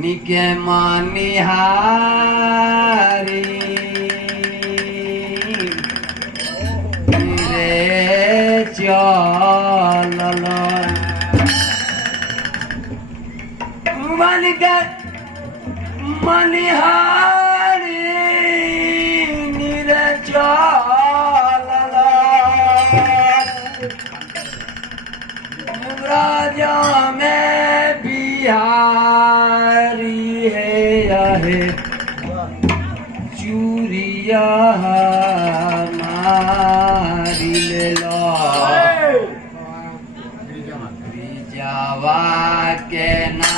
के मानिहारी रे चलल मन के मनिहारी रे चलल राजा में बिहारी है चूरिया मारी ले लो जावा के ना